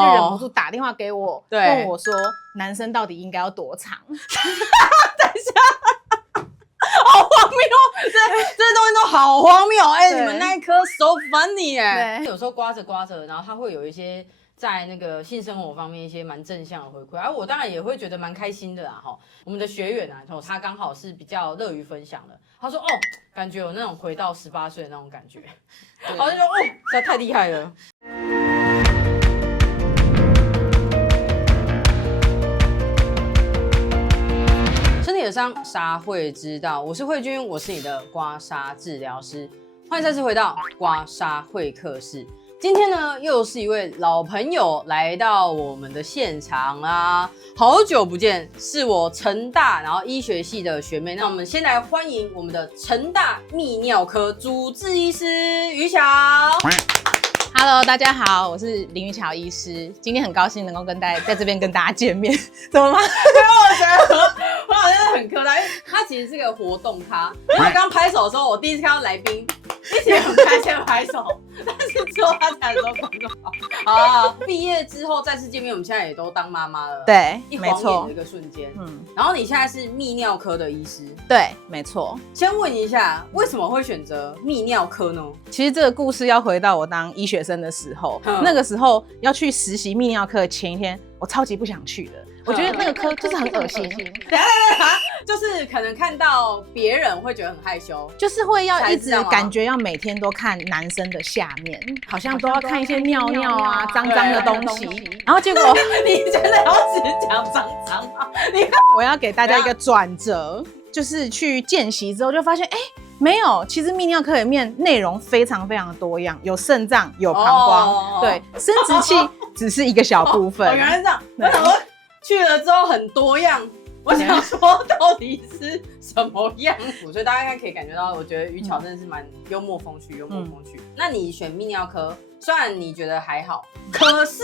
就忍不住打电话给我，问我说男生到底应该要多长？等一下。好荒谬，这些东西都好荒谬你们那一颗 so funny 有时候刮着刮着，然后它会有一些在那个性生活方面一些蛮正向的回馈，而我当然也会觉得蛮开心的啦哈。我们的学员啊，他刚好是比较乐于分享的，他说感觉有那种回到18岁的那种感觉，我就说实在太厉害了。身体的伤，痧会知道。我是慧君，我是你的刮痧治疗师。欢迎再次回到刮痧会客室。今天呢，又是一位老朋友来到我们的现场啦。好久不见，是我成大然后医学系的学妹。那我们先来欢迎我们的成大泌尿科主治医师于巧。Hello， 大家好，我是林于巧医师。今天很高兴能够在这边跟大家见面，怎么吗？因为我觉得我好像很客套，因为他其实是个活动咖。因为我刚拍手的时候，我第一次看到来宾一起很开心的拍手，但是之后他才说观众好。毕业之后再次见面，我们现在也都当妈妈了，对，一晃眼的一个瞬间。然后你现在是泌尿科的医师，对，没错。先问一下，为什么会选择泌尿科呢？其实这个故事要回到我当医学生的时候，那个时候要去实习泌尿科的前一天，我超级不想去的。我觉得那个科就是很恶心，就是可能看到别人会觉得很害羞，就是会要一直感觉要每天都看男生的下面，好像都要看一些尿尿啊、脏脏的东西。然后结果你真的要只讲脏脏啊？我要给大家一个转折，就是去见习之后就发现，没有，其实泌尿科里面内容非常非常的多样，有肾脏，有膀胱，对，生殖器只是一个小部分。原来是这样，我想说去了之后很多样，我想说到底是什么样？所以大家应该可以感觉到，我觉得于巧真的是蛮幽默风趣。那你选泌尿科，虽然你觉得还好，可是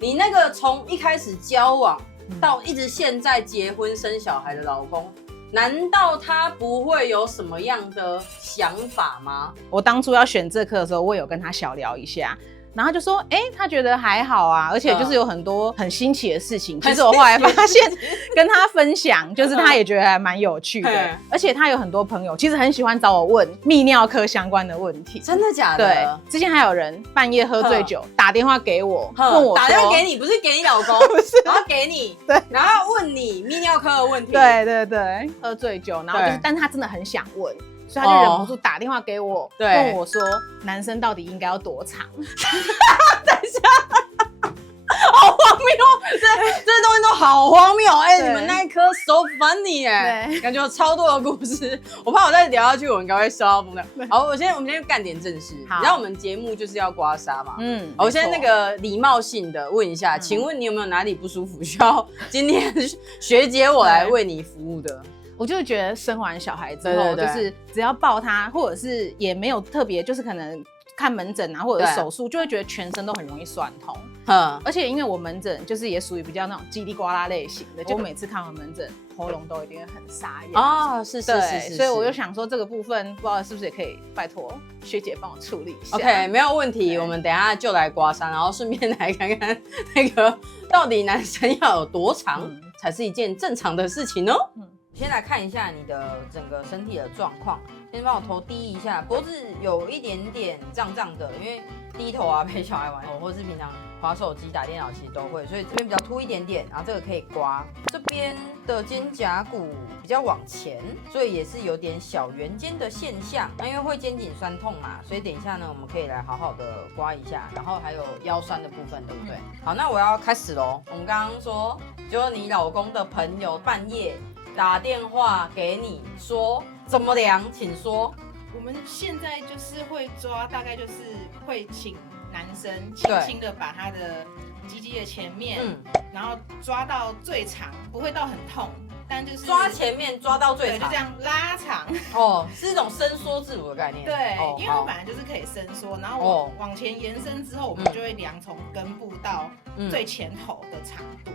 你那个从一开始交往到一直现在结婚生小孩的老公，难道他不会有什么样的想法吗？我当初要选这科的时候，我有跟他小聊一下。然后他就说，他觉得还好啊，而且就是有很多很新奇的事情。其实我后来发现，跟他分享，就是他也觉得还蛮有趣的。而且他有很多朋友，其实很喜欢找我问泌尿科相关的问题。真的假的？对，之前还有人半夜喝醉酒打电话给我，问我说，打电话给你，不是给你老公，不是，然后给你，对，然后问你泌尿科的问题。对，喝醉酒，然后就是，但是他真的很想问。所以他就忍不住打电话给我，问我说男生到底应该要多长？等一下，好荒谬，这些东西都好荒谬你们那一颗 so funny 感觉有超多的故事。我怕我再聊下去，我应该会笑到疯掉。好，我们今天干点正事。然后我们节目就是要刮痧嘛，我先那个礼貌性的问一下，请问你有没有哪里不舒服，需要今天学姐我来为你服务的？我就觉得生完小孩之后，就是只要抱他，或者是也没有特别，就是可能看门诊啊，或者是手术，就会觉得全身都很容易酸痛。而且因为我门诊就是也属于比较那种叽里呱啦类型的，就我每次看完门诊，喉咙都一定会很沙哑。是，所以我就想说这个部分，不知道是不是也可以拜托学姐帮我处理一下。OK， 没有问题，我们等一下就来刮痧，然后顺便来看看那个到底男生要有多长才是一件正常的事情呢？先来看一下你的整个身体的状况，先帮我头低一下，脖子有一点点胀胀的，因为低头啊陪小孩玩，或者是平常滑手机、打电脑其实都会，所以这边比较凸一点点，然后这个可以刮。这边的肩胛骨比较往前，所以也是有点小圆肩的现象。那因为会肩颈酸痛嘛，所以等一下呢，我们可以来好好的刮一下，然后还有腰酸的部分，对不对？好，那我要开始咯。我们刚刚说，就是你老公的朋友半夜打电话给你说怎么量，请说。我们现在就是会抓，大概就是会请男生轻轻的把他的鸡鸡的前面，然后抓到最长，不会到很痛，但就是抓前面抓到最长，就这样拉长。哦，是一种伸缩自如的概念。对，因为它本来就是可以伸缩，然后往前延伸之后，我们就会量从根部到最前头的长度。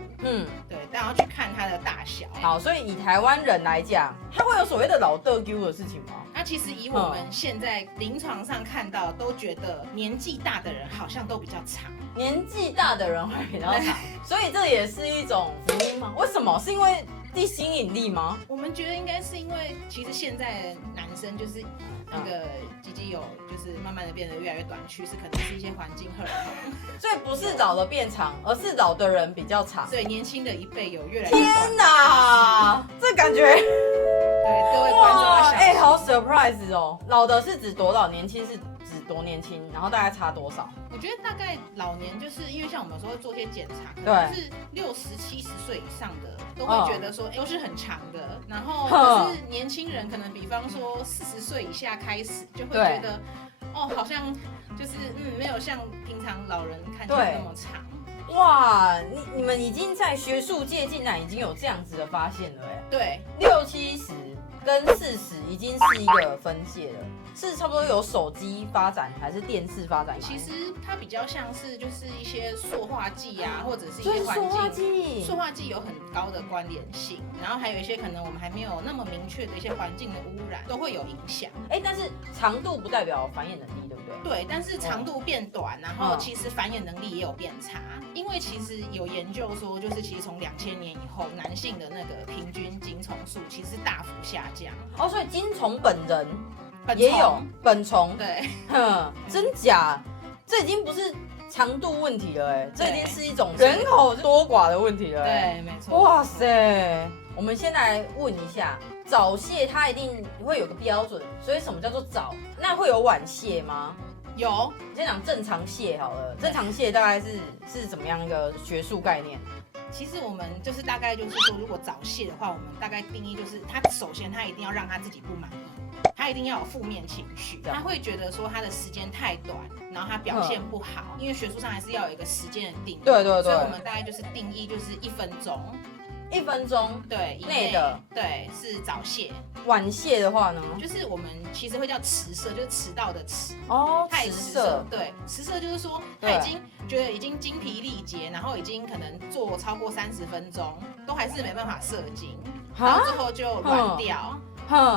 对，但要去看它的大小。好，所以以台湾人来讲，它会有所谓的老得丢的事情吗？那其实以我们现在临床上看到，都觉得年纪大的人好像都比较长。年纪大的人会比较长，所以这也是一种福音吗？为什么？是因为地心引力吗？我们觉得应该是因为，其实现在男生就是那个鸡鸡有就是慢慢的变得越来越短趋势，可能是一些环境荷尔蒙。所以不是老的变长，而是老的人比较长。对，年轻的一辈有越来越短。天哪，这感觉。对，各位观众要小心。好 surprise 哦！老的是指多老，年轻是指多年轻，然后大概差多少？我觉得大概老年就是因为像我们有时候会做些检查，可能就是60、70岁以上的都会觉得说，都是很长的。然后可是年轻人可能比方说40岁以下开始就会觉得，好像就是没有像平常老人看起来那么长。哇，你们已经在学术界竟然已经有这样子的发现了哎。对，60、70跟40已经是一个分界了。是差不多有手机发展还是电视发展？其实它比较像是就是一些塑化剂啊，或者是一些环境。塑化剂有很高的关联性，然后还有一些可能我们还没有那么明确的一些环境的污染都会有影响。但是长度不代表繁衍能力，对不对？对，但是长度变短，然后其实繁衍能力也有变差。因为其实有研究说，就是其实从2000年以后，男性的那个平均精虫数其实大幅下降。所以精虫本人。也有本虫，对，真假？这已经不是长度问题了，这已经是一种人口多寡的问题了。对，没错。哇塞，我们先来问一下，早泄它一定会有个标准，所以什么叫做早？那会有晚泄吗？有。先讲正常泄好了，正常泄大概是怎么样一个学术概念？其实我们就是大概就是说，如果早泄的话，我们大概定义就是他首先他一定要让他自己不满意，他一定要有负面情绪，他会觉得说他的时间太短，然后他表现不好，因为学术上还是要有一个时间的定义。对，所以我们大概就是定义就是1分钟。1分钟对以内的，对，是早泄。晚泄的话呢，就是我们其实会叫迟射，就是迟到的迟。太迟射。对，迟射就是说他已经觉得已经精疲力竭，然后已经可能做超过30分钟，都还是没办法射精，然后最后就软掉。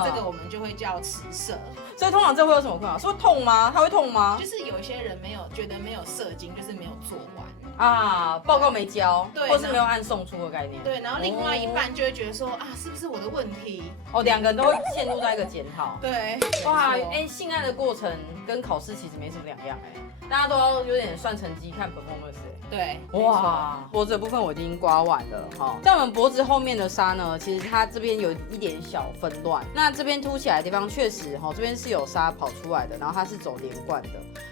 这个我们就会叫迟射。所以通常这会有什么困扰？是会痛吗？它会痛吗？就是有一些人觉得没有射精，就是没有做完。报告没交，或是没有按送出的概念。对，然后另外一半就会觉得说是不是我的问题？两个人都会陷入在一个检讨。对，哇，性爱的过程跟考试其实没什么两样大家都要有点算成绩看 performance。对，哇，脖子的部分我已经刮完了哈。在我们脖子后面的痧呢，其实它这边有一点小纷乱，那这边凸起来的地方确实这边是有痧跑出来的，然后它是走连贯的。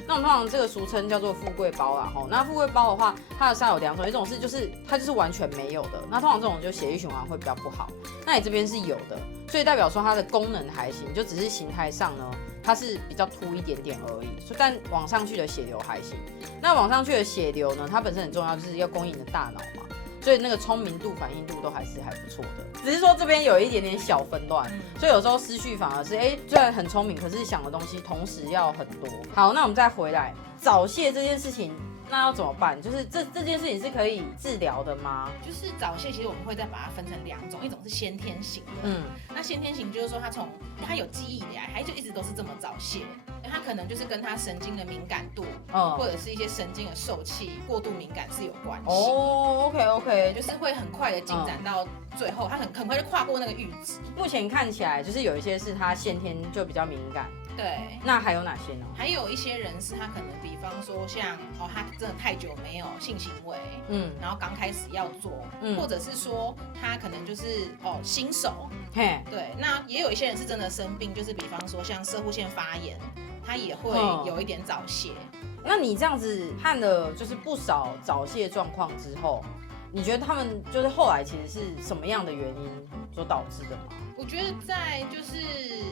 那我们通常这个俗称叫做富贵包啦那富贵包的话，它的痧有2种，一种是它就是完全没有的，那通常这种就血液循环会比较不好。那你这边是有的，所以代表说它的功能还行，就只是形态上呢，它是比较凸一点点而已，但往上去的血流还行。那往上去的血流呢，它本身很重要，就是要供应你的大脑嘛，所以那个聪明度、反应度都还不错的。只是说这边有一点点小纷乱，所以有时候思绪反而是虽然很聪明，可是想的东西同时要很多。好，那我们再回来早泄这件事情。那要怎么办？就是这件事情是可以治疗的吗？就是早泄，其实我们会再把它分成2种，一种是先天型的。那先天型就是说他有记忆以来，他就一直都是这么早泄，他可能就是跟他神经的敏感度，或者是一些神经的受气过度敏感是有关系。OK， 就是会很快的进展到最后，他很快就跨过那个阈值。目前看起来就是有一些是他先天就比较敏感。对，那还有哪些呢？还有一些人是他可能，比方说像他真的太久没有性行为，然后刚开始要做，或者是说他可能就是新手，对，那也有一些人是真的生病，就是比方说像攝護腺发炎，他也会有一点早泄。那你这样子看了就是不少早泄状况之后，你觉得他们就是后来其实是什么样的原因所导致的吗？我觉得在就是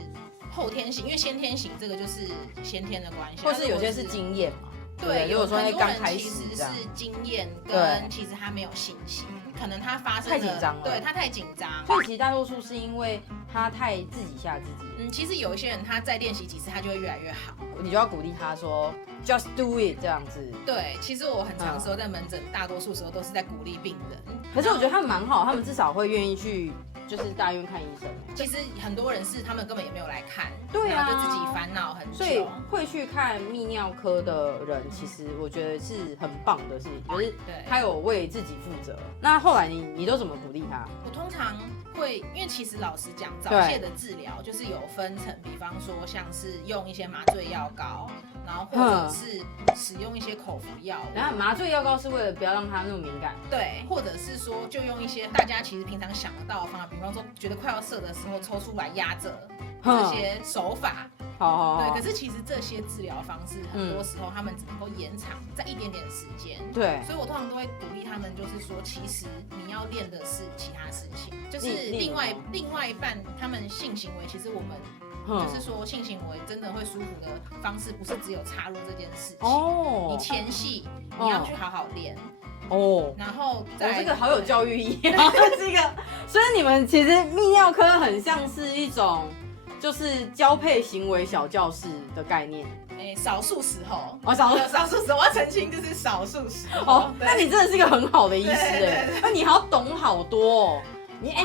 后天型，因为先天型这个就是先天的关系，或是有些是经验嘛。对，如果说那刚开始其实这样是经验跟其实他没有信心，可能他发生太紧张了，对他太紧张，所以其实大多数是因为他太自己吓自己。其实有一些人他再练习几次，他就会越来越好。你就要鼓励他说 ，just do it 这样子。对，其实我很常时候在门诊，大多数时候都是在鼓励病人。可是我觉得他们蛮好，他们至少会愿意去。就是大医院看医生，其实很多人是他们根本也没有来看，对啊，就自己烦恼很久。所以会去看泌尿科的人，其实我觉得是很棒的事情，就是他有为自己负责。那后来你都怎么鼓励他？我通常会，因为其实老实讲，早泄的治疗就是有分层，比方说像是用一些麻醉药膏，然后或者是使用一些口服药。然后麻醉药膏是为了不要让他那么敏感，对，或者是说就用一些大家其实平常想得到的方法，比方说觉得快要射的时候抽出来压着这些手法。对，可是其实这些治疗方式很多时候他们只能够延长在一点点时间。对，所以我通常都会鼓励他们，就是说，其实你要练的是其他事情，就是另外一半他们性行为，其实我们就是说性行为真的会舒服的方式，不是只有插入这件事情。你前戏你要去好好练。然后这个好有教育意义。这个，所以你们其实泌尿科很像是一种。就是交配行为小教室的概念，少数时候少数时候，我要澄清，就是少数时候。那你真的是一个很好的医师那你还要懂好多哦。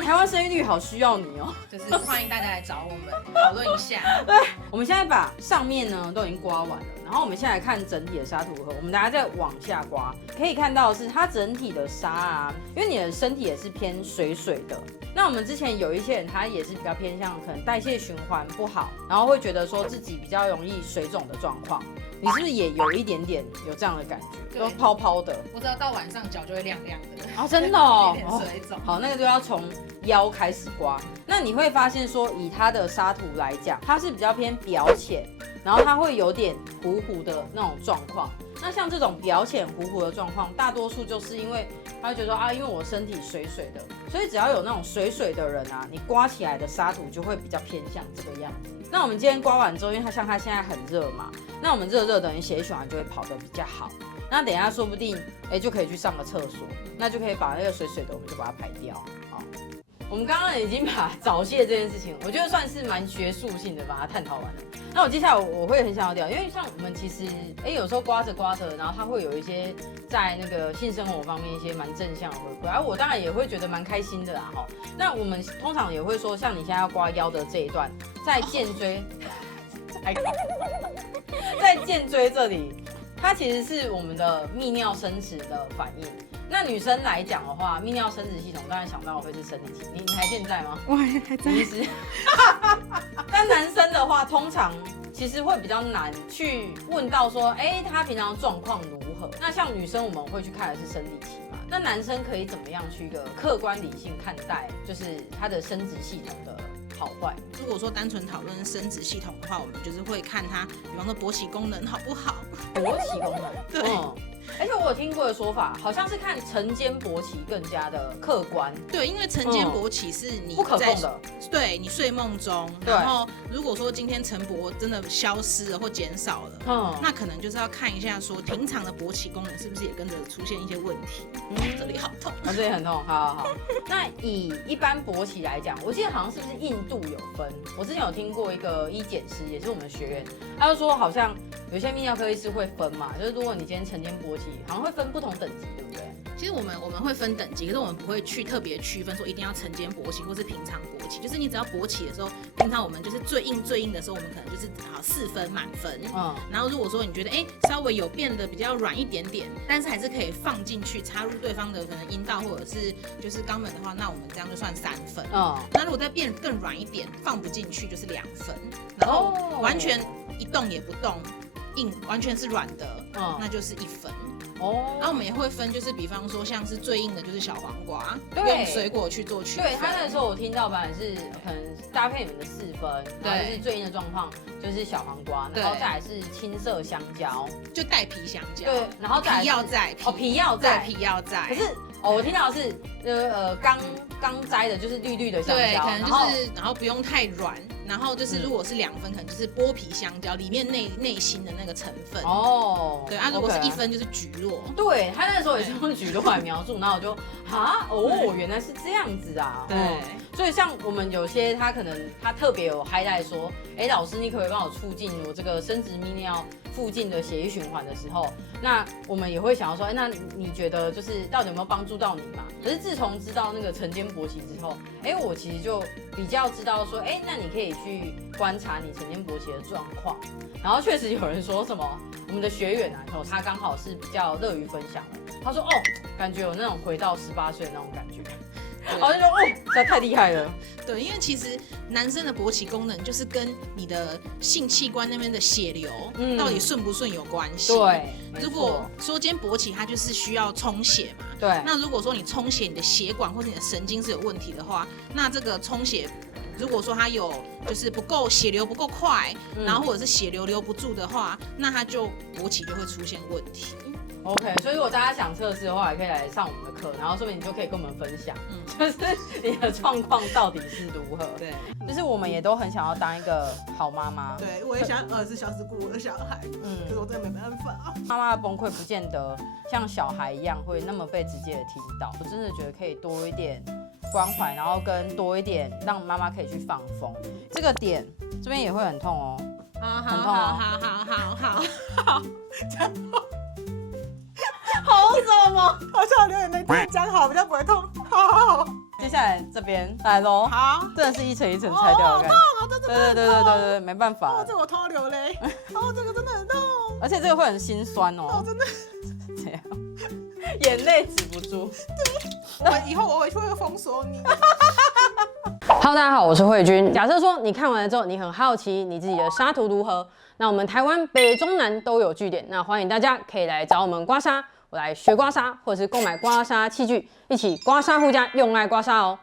台湾生育率好需要你哦，就是欢迎大家来找我们讨论一下。对，我们现在把上面呢都已经刮完了，然后我们现在来看整体的沙土盒，我们等下再往下刮，可以看到的是它整体的沙啊，因为你的身体也是偏水水的。那我们之前有一些人，他也是比较偏向可能代谢循环不好，然后会觉得说自己比较容易水肿的状况。你是不是也有一点点有这样的感觉，都泡泡的？我知道到晚上脚就会亮亮的。啊，真的哦，有点水肿。好，那个就要从腰开始刮。那你会发现说，以它的沙土来讲，它是比较偏表浅，然后它会有点糊糊的那种状况。那像这种表浅糊糊的状况，大多数就是因为他会觉得说啊，因为我身体水水的，所以只要有那种水水的人啊，你刮起来的沙土就会比较偏向这个样子。那我们今天刮完之后，因为它像它现在很热嘛，那我们热的，你血液循环就会跑得比较好。那等一下说不定就可以去上个厕所，那就可以把那个水水的我们就把它排掉。好，我们刚刚已经把早泄这件事情，我觉得算是蛮学术性的把它探讨完了。那我接下来我会很想要聊，因为像我们其实有时候刮着刮着，然后它会有一些在那个性生活方面一些蛮正向的回馈，而我当然也会觉得蛮开心的啦哈。那我们通常也会说，像你现在要刮腰的这一段，在肩椎，在肩椎这里，它其实是我们的泌尿生殖的反应。那女生来讲的话，泌尿生殖系统当然想到的会是生理期，你还健在吗？我还在。其实，但男生的话，通常其实会比较难去问到说，他平常状况如何？那像女生我们会去看的是生理期嘛，那男生可以怎么样去一个客观理性看待，就是他的生殖系统的好坏？如果说单纯讨论生殖系统的话，我们就是会看它，比方说勃起功能好不好？勃起功能，对。而且我有听过的说法，好像是看晨间勃起更加的客观。对，因为晨间勃起是你不可控的，对你睡梦中，然后如果说今天晨勃真的消失了或减少了，那可能就是要看一下说平常的勃起功能是不是也跟着出现一些问题。这里好痛，这里很痛。好。那以一般勃起来讲，我记得好像是不是硬度有分？我之前有听过一个医检师，也是我们学员，他就说好像有些泌尿科医师会分嘛，就是如果你今天晨间勃起，好像会分不同等级，对不对？其实我们会分等级，可是我们不会去特别区分说一定要晨间勃起或是平常勃起，就是你只要勃起的时候，平常我们就是最硬的时候，我们可能就是4分满分。然后如果说你觉得稍微有变得比较软一点点，但是还是可以放进去插入对方的可能阴道或者是就是肛门的话，那我们这样就算3分。那如果再变更软一点，放不进去就是2分，然后完全一动也不动，硬完全是软的，那就是1分。然后我们也会分，就是比方说像是最硬的就是小黄瓜，用水果去做区分。对，他那时候我听到版本是可能搭配你们的4分，然后就是最硬的状况就是小黄瓜，然后再来是青色香蕉，就带皮香蕉。对，然后再来皮要在，皮要在，皮要在。可是我听到的是刚摘的，就是绿绿的香蕉，对，可能就是然后不用太软。然后就是如果是2分，可能就是剥皮香蕉里面内心的那个成分。对啊，如果是1分就是蒟蒻。对，他那时候也是用蒟蒻来描述，然后我就原来是这样子啊。对，所以像我们有些他可能他特别有 highlight 说，老师你可不可以帮我促进我这个生殖泌尿附近的血液循环的时候，那我们也会想要说，那你觉得就是到底有没有帮助到你嘛？可是自从知道那个晨间勃起之后，我其实就比较知道说，那你可以去观察你晨间勃起的状况。然后确实有人说什么，我们的学员啊，他刚好是比较乐于分享的，他说感觉有那种回到18岁的那种感觉。好像说实在太厉害了。对，因为其实男生的勃起功能就是跟你的性器官那边的血流到底顺不顺有关系。对，如果说今天勃起它就是需要充血嘛，对。那如果说你充血，你的血管或者你的神经是有问题的话，那这个充血如果说它有就是不够血流不够快，然后或者是血流留不住的话，那它就勃起就会出现问题。OK， 所以如果大家想测试的话，也可以来上我们的课，然后说不定你就可以跟我们分享，就是你的状况到底是如何。对，就是我们也都很想要当一个好妈妈。对，我也想24小时顾我的小孩，可是我真的没办法。妈妈的崩溃不见得像小孩一样会那么被直接的听到，我真的觉得可以多一点关怀，然后跟多一点让妈妈可以去放风。这个点这边也会很痛哦，很痛哦。好，好什么？好像流眼泪，讲好比较不会痛。好。接下来这边来咯。好，真的是一层一层拆掉的感觉。好痛啊！对，没办法。这我偷流泪。这个真的很痛。而且这个会很心酸哦。真的。这样，眼泪止不住。对，以后我回去会封锁你。Hello， 大家好，我是慧君。假设说你看完了之后，你很好奇你自己的沙图如何，那我们台湾北中南都有据点，那欢迎大家可以来找我们刮痧，我来学刮痧，或者是购买刮痧器具，一起刮痧护家，用爱刮痧哦。